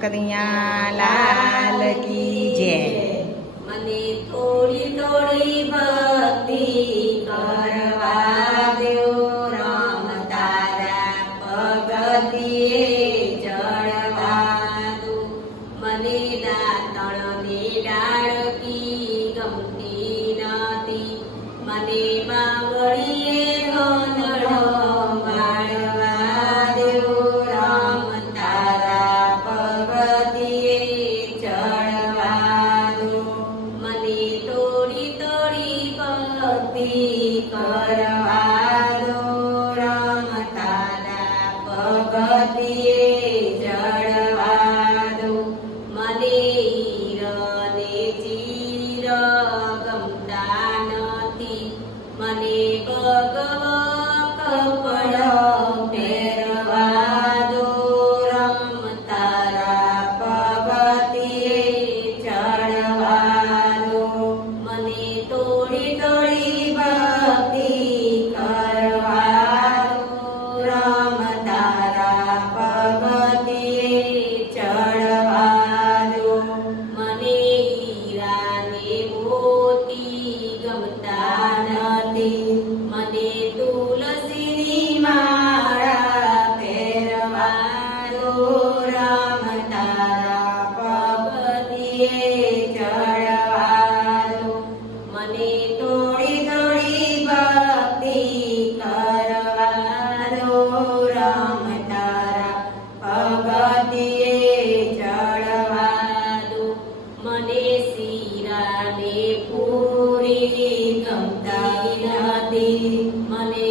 કનૈયા લાલ કી જય. મને થોડી થોડી ભક્તિ કરવા દો રામ તારા પગથિયે ચડવા દો. મને દાતણની ડાળકી ગમતી નથી. મને બાવળીએ કરવા ગમતા નથી મને તુલસીની માળા પહેરવા દો રામ તારા પગથિયે ચડવા દો મને થોડી થોડી ભક્તિ કરવા દો રામ તારા પગથિયે શીરાને પૂરી ગમતા નથી મને